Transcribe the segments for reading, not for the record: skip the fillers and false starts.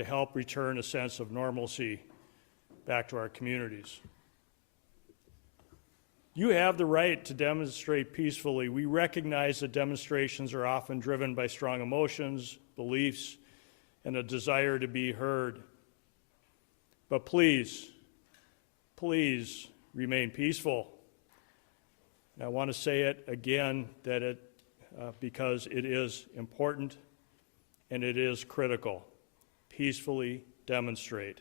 to help return a sense of normalcy back to our communities. You have the right to demonstrate peacefully. We recognize that demonstrations are often driven by strong emotions, beliefs, and a desire to be heard. But please, please remain peaceful. And I want to say it again because it is important and it is critical. Peacefully demonstrate.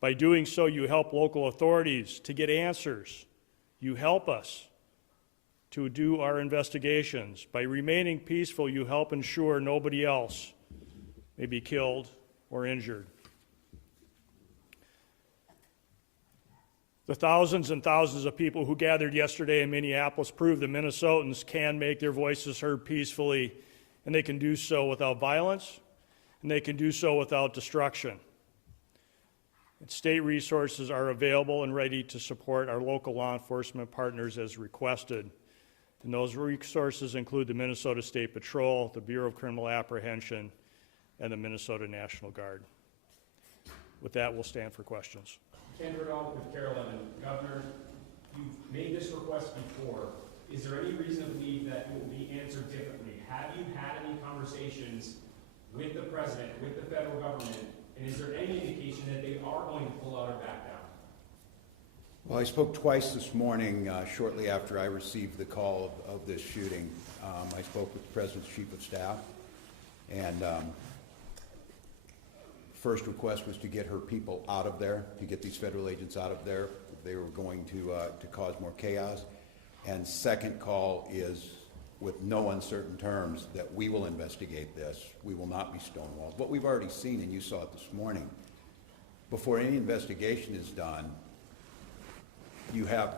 By doing so, you help local authorities to get answers. You help us to do our investigations. By remaining peaceful, you help ensure nobody else may be killed or injured. The thousands and thousands of people who gathered yesterday in Minneapolis proved that Minnesotans can make their voices heard peacefully, and they can do so without violence, and they can do so without destruction. And state resources are available and ready to support our local law enforcement partners as requested. And those resources include the Minnesota State Patrol, the Bureau of Criminal Apprehension, and the Minnesota National Guard. With that, we'll stand for questions. Ken Riddle with Carolyn. Governor, you've made this request before. Is there any reason to believe that it will be answered differently? Have you had any conversations with the president, with the federal government, and is there any indication that they are going to pull out or back down? Well, I spoke twice this morning, shortly after I received the call of this shooting. I spoke with the President's Chief of Staff, and first request was to get her people out of there, to get these federal agents out of there. They were going to cause more chaos. And second call is, with no uncertain terms, that we will investigate this. We will not be stonewalled. What we've already seen, and you saw it this morning, before any investigation is done, you have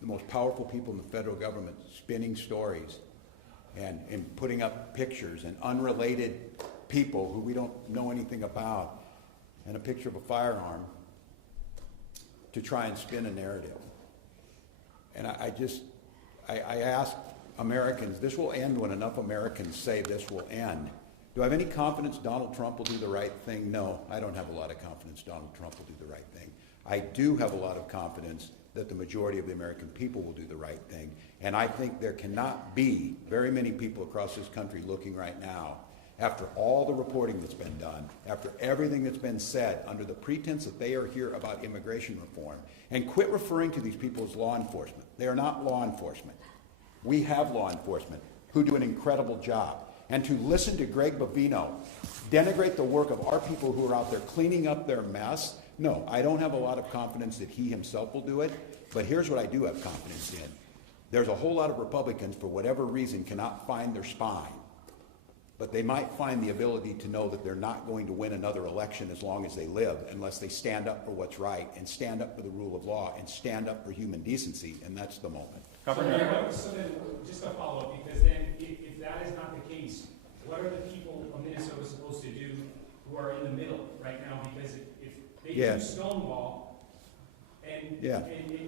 the most powerful people in the federal government spinning stories and putting up pictures, and unrelated people who we don't know anything about, and a picture of a firearm to try and spin a narrative. And I ask Americans, this will end when enough Americans say this will end. Do I have any confidence Donald Trump will do the right thing? No, I don't have a lot of confidence Donald Trump will do the right thing. I do have a lot of confidence that the majority of the American people will do the right thing. And I think there cannot be very many people across this country looking right now, after all the reporting that's been done, after everything that's been said, under the pretense that they are here about immigration reform, and quit referring to these people as law enforcement. They are not law enforcement. We have law enforcement who do an incredible job. And to listen to Greg Bovino denigrate the work of our people who are out there cleaning up their mess, no, I don't have a lot of confidence that he himself will do it. But here's what I do have confidence in. There's a whole lot of Republicans, for whatever reason, cannot find their spine. But they might find the ability to know that they're not going to win another election as long as they live, unless they stand up for what's right, and stand up for the rule of law, and stand up for human decency, and that's the moment. So then, just a follow-up, because then if that is not the case, what are the people of Minnesota supposed to do who are in the middle right now? Because if they do Stonewall, and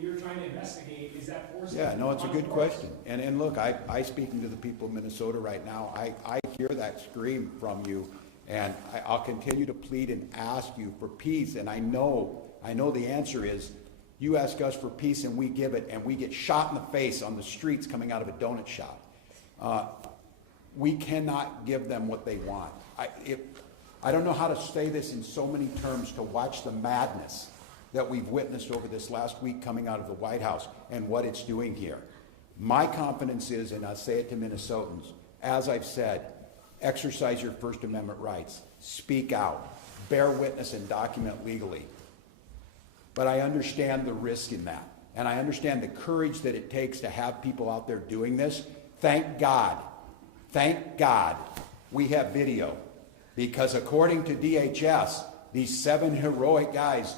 you're trying to investigate, is that forcing? Yeah, no, it's a good question. And look, I speaking to the people of Minnesota right now, I hear that scream from you, and I'll continue to plead and ask you for peace. And I know the answer is, you ask us for peace and we give it, and we get shot in the face on the streets coming out of a donut shop. We cannot give them what they want. I don't know how to say this in so many terms, to watch the madness that we've witnessed over this last week coming out of the White House and what it's doing here. My confidence is, and I say it to Minnesotans, as I've said, exercise your First Amendment rights, speak out, bear witness and document legally. But I understand the risk in that, and I understand the courage that it takes to have people out there doing this. Thank God we have video, because according to DHS, these 7 heroic guys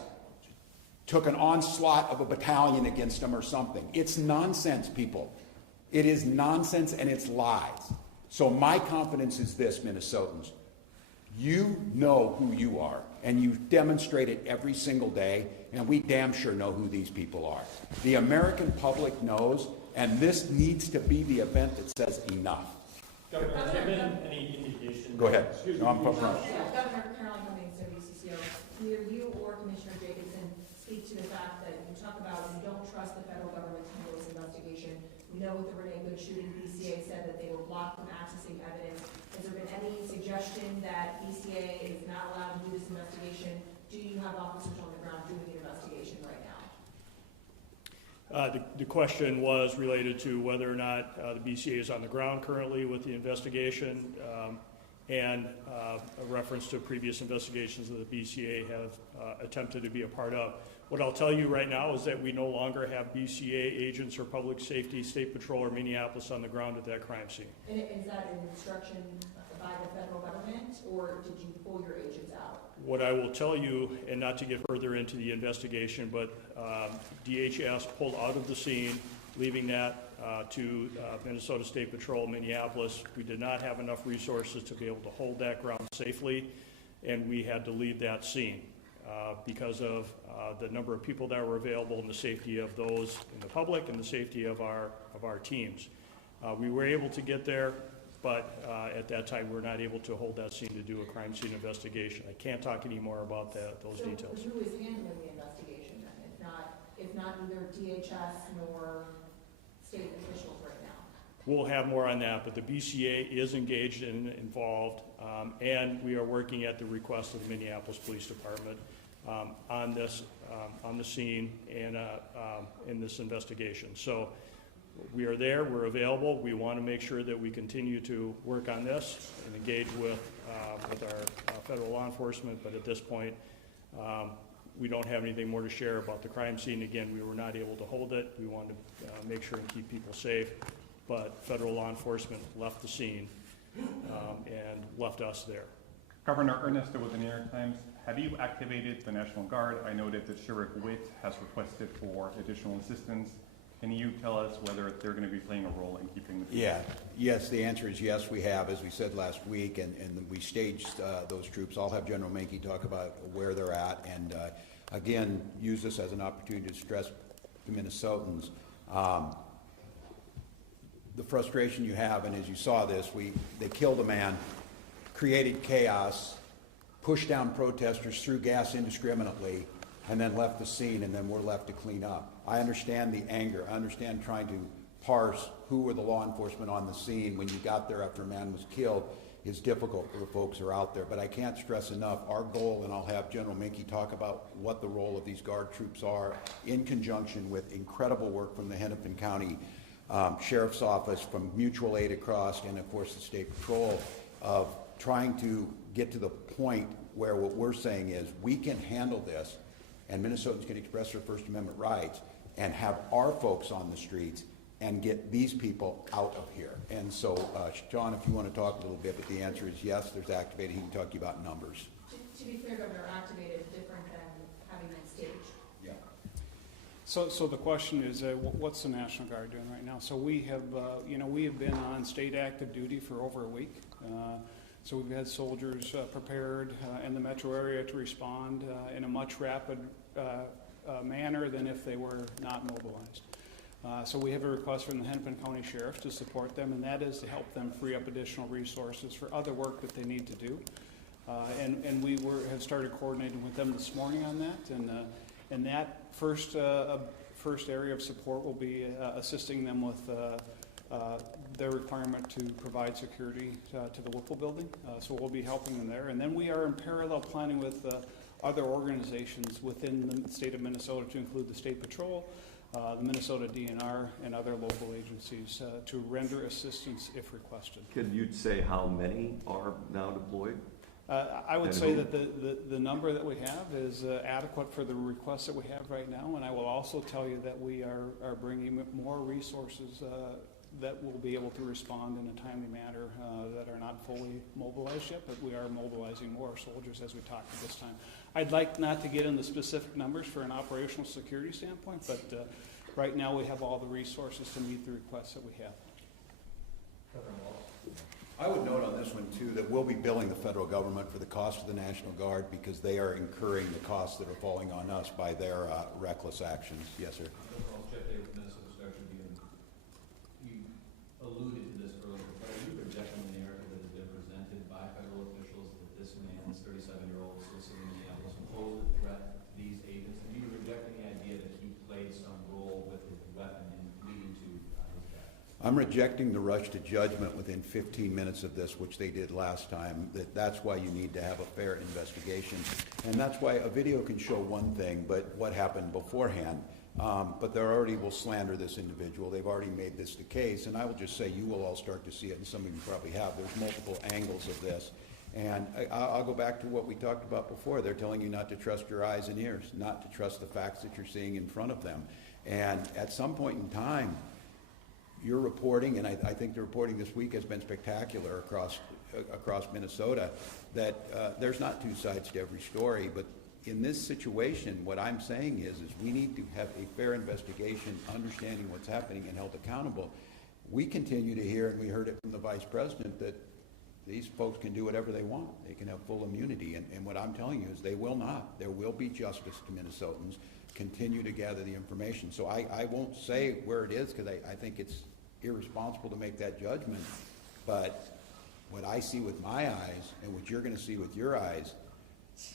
took an onslaught of a battalion against them or something. It's nonsense, people. It is nonsense, and it's lies. So my confidence is this, Minnesotans. You know who you are, and you demonstrate it every single day, and we damn sure know who these people are. The American public knows, and this needs to be the event that says enough. Governor, has there been any indication? Go ahead. Excuse no, I'm me. up front. Governor Carolyn Cummings. talk about you don't trust the federal government to handle this investigation. We know with the Renee Good shooting, BCA said that they were blocked from accessing evidence. Has there been any suggestion that BCA is not allowed to do this investigation? Do you have officers on the ground doing the investigation right now? The question was related to whether or not the BCA is on the ground currently with the investigation, and a reference to previous investigations that the BCA have attempted to be a part of. What I'll tell you right now is that we no longer have BCA agents or public safety, state patrol, or Minneapolis on the ground at that crime scene. And is that an instruction by the federal government, or did you pull your agents out? What I will tell you, and not to get further into the investigation, but DHS pulled out of the scene, leaving that to Minnesota State Patrol, Minneapolis. We did not have enough resources to be able to hold that ground safely, and we had to leave that scene because of the number of people that were available and the safety of those in the public and the safety of our teams. We were able to get there, but at that time we were not able to hold that scene to do a crime scene investigation. I can't talk any more about those details. So who is handling the investigation then, if not either DHS nor state officials right now? We'll have more on that, but the BCA is engaged and involved, and we are working at the request of the Minneapolis Police Department on this, on the scene and in this investigation. So we are there, we're available. We want to make sure that we continue to work on this and engage with our federal law enforcement, but at this point, we don't have anything more to share about the crime scene. Again, we were not able to hold it. We wanted to make sure and keep people safe, but federal law enforcement left the scene and left us there. Governor Ernesto with the New York Times, have you activated the National Guard? I noted that Sheriff Witt has requested for additional assistance. Can you tell us whether they're going to be playing a role in keeping the peace? Yes, the answer is yes, we have, as we said last week, and we staged those troops. I'll have General Menke talk about where they're at, and again, use this as an opportunity to stress to Minnesotans the frustration you have, and as you saw this, they killed a man, created chaos, pushed down protesters, threw gas indiscriminately, and then left the scene, and then we're left to clean up. I understand the anger. I understand trying to parse who were the law enforcement on the scene when you got there after a man was killed is difficult for the folks who are out there. But I can't stress enough, our goal, and I'll have General Menke talk about what the role of these Guard troops are in conjunction with incredible work from the Hennepin County Sheriff's Office, from mutual aid across, and of course the State Patrol, of trying to get to the point where what we're saying is we can handle this and Minnesotans can express their First Amendment rights and have our folks on the streets and get these people out of here. And so, John, if you want to talk a little bit, but the answer is yes, there's activated. He can talk to you about numbers. To be clear, Governor, activated is different than having been staged. Yeah. So the question is, what's the National Guard doing right now? So we have, we have been on state active duty for over a week. So we've had soldiers prepared in the metro area to respond in a much rapid manner than if they were not mobilized. So we have a request from the Hennepin County Sheriff to support them, and that is to help them free up additional resources for other work that they need to do. And we have started coordinating with them this morning on that, and that first area of support will be assisting them with their requirement to provide security to the Whipple building. So we'll be helping them there. And then we are in parallel planning with other organizations within the state of Minnesota, to include the State Patrol, the Minnesota DNR, and other local agencies to render assistance if requested. Can you say how many are now deployed? I would say that the number that we have is adequate for the requests that we have right now, and I will also tell you that we are bringing more resources that will be able to respond in a timely manner that are not fully mobilized yet, but we are mobilizing more soldiers as we talk at this time. I'd like not to get into specific numbers for an operational security standpoint, but right now we have all the resources to meet the requests that we have. I would note on this one, too, that we'll be billing the federal government for the cost of the National Guard because they are incurring the costs that are falling on us by their reckless actions. Yes, sir. You alluded to this earlier, but are you rejecting the narrative that has been presented by federal officials that this man, this 37-year-old citizen in Minneapolis, posed a threat to these agents? And do you reject the idea that he played I'm rejecting the rush to judgment within 15 minutes of this, which they did last time. That's why you need to have a fair investigation. And that's why a video can show one thing, but what happened beforehand. But they already will slander this individual. They've already made this the case. And I will just say, you will all start to see it, and some of you probably have. There's multiple angles of this. And I'll go back to what we talked about before. They're telling you not to trust your eyes and ears, not to trust the facts that you're seeing in front of them. And at some point in time, your reporting, and I think the reporting this week has been spectacular across Minnesota, that there's not two sides to every story. But in this situation, what I'm saying is we need to have a fair investigation, understanding what's happening, and held accountable. We continue to hear, and we heard it from the Vice President, that these folks can do whatever they want. They can have full immunity. And what I'm telling you is they will not. There will be justice to Minnesotans. Continue to gather the information. So I won't say where it is, because I think it's irresponsible to make that judgment. But what I see with my eyes and what you're going to see with your eyes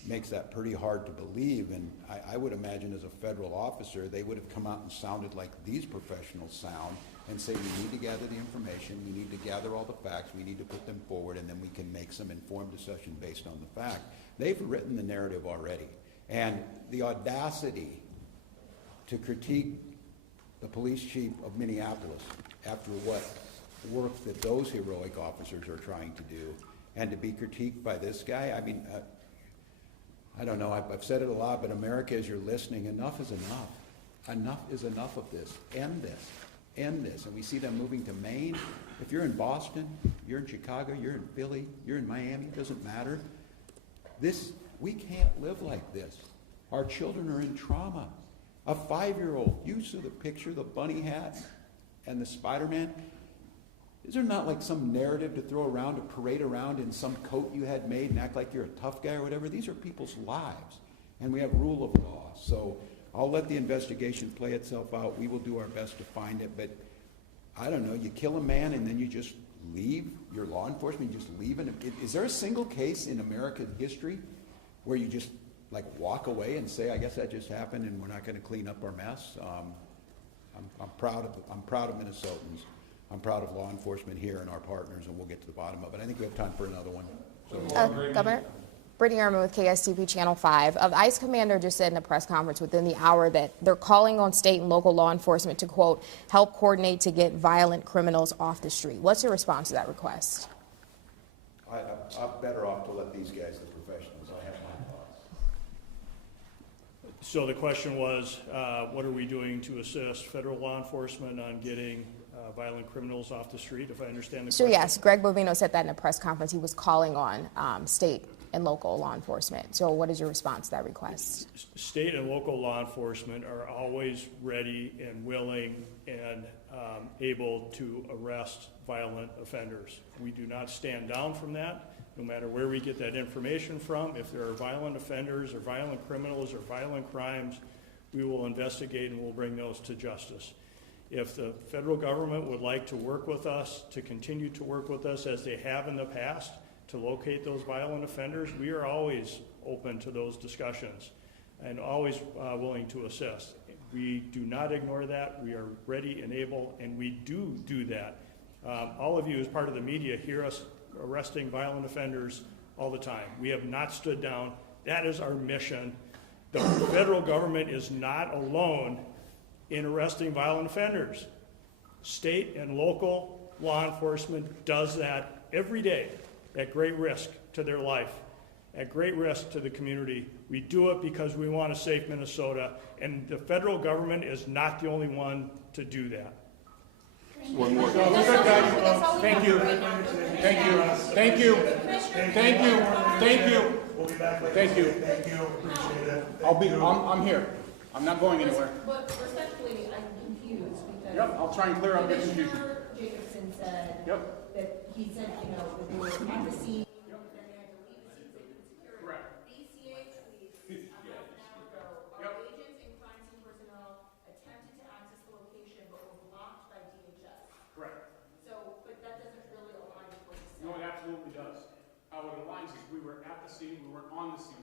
makes that pretty hard to believe. And I would imagine as a federal officer, they would have come out and sounded like these professionals sound and say, we need to gather the information, we need to gather all the facts, we need to put them forward, and then we can make some informed decision based on the fact. They've written the narrative already. And the audacity to critique the police chief of Minneapolis after what work that those heroic officers are trying to do, and to be critiqued by this guy, I mean, I don't know, I've said it a lot, but America, as you're listening, enough is enough. Enough is enough of this. End this. End this. And we see them moving to Maine. If you're in Boston, you're in Chicago, you're in Philly, you're in Miami, it doesn't matter. We can't live like this. Our children are in trauma. A 5-year-old, you saw the picture, the bunny hat and the Spider-Man. These are not like some narrative to throw around, to parade around in some coat you had made and act like you're a tough guy or whatever. These are people's lives, and we have rule of law. So I'll let the investigation play itself out. We will do our best to find it, but I don't know, you kill a man and then you just leave, your law enforcement, you just leave it. Is there a single case in American history where you just like walk away and say, I guess that just happened and we're not going to clean up our mess? I'm proud of Minnesotans. I'm proud of law enforcement here and our partners, and we'll get to the bottom of it. I think we have time for another one. So, Governor, Brittany Ehrman with KSTP Channel 5. The ICE commander just said in a press conference within the hour that they're calling on state and local law enforcement to, quote, help coordinate to get violent criminals off the street. What's your response to that request? I'm better off to let these guys, the professionals, I have my thoughts. So the question was, what are we doing to assist federal law enforcement on getting violent criminals off the street, if I understand the question? So yes, Greg Bovino said that in a press conference. He was calling on state and local law enforcement. So what is your response to that request? State and local law enforcement are always ready and willing and able to arrest violent offenders. We do not stand down from that, no matter where we get that information from. If there are violent offenders or violent criminals or violent crimes, we will investigate and we'll bring those to justice. If the federal government would like to work with us, to continue to work with us as they have in the past, to locate those violent offenders, we are always open to those discussions and always willing to assist. We do not ignore that. We are ready and able, and we do that. All of you, as part of the media, hear us arresting violent offenders all the time. We have not stood down. That is our mission. The federal government is not alone in arresting violent offenders. State and local law enforcement does that every day at great risk to their life, at great risk to the community. We do it because we want a safe Minnesota, and the federal government is not the only one to do that. One more. Thank you. Thank you. Thank you. Thank you. Thank you. We'll be back later. Thank you. Thank you. Appreciate it. I'm here. I'm not going anywhere. But respectfully, I'm confused because. Yep, I'll try and clear up the confusion. Commissioner Jacobson said. Yep. That he said, you know, that they were at the scene, then they had to leave the scene so they could secure it. Correct. BCA police, a half an hour ago, our agents and crime scene personnel attempted to access the location but were blocked by DHS. Correct. So, but that doesn't really align with what you said. No, it absolutely does. What it aligns is we were at the scene, we were on the scene.